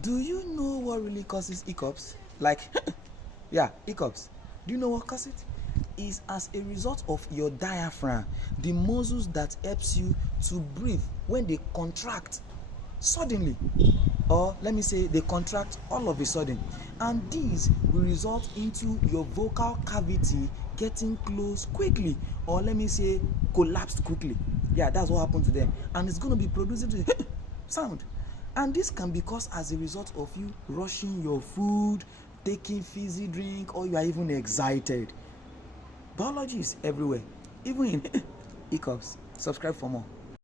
Do you know what really causes hiccups? Like, yeah, hiccups. Do you know what causes it? Is as a result of your diaphragm, the muscles that helps you to breathe when they contract suddenly, or let me say they contract all of a sudden, and these will result into your vocal cavity getting closed quickly, or let me say collapsed quickly. Yeah, that's what happened to them, and it's going to be producing sound. And this can be caused as a result of you rushing your food, taking fizzy drink, or you are even excited. Biology is everywhere, even in hiccups. Subscribe for more.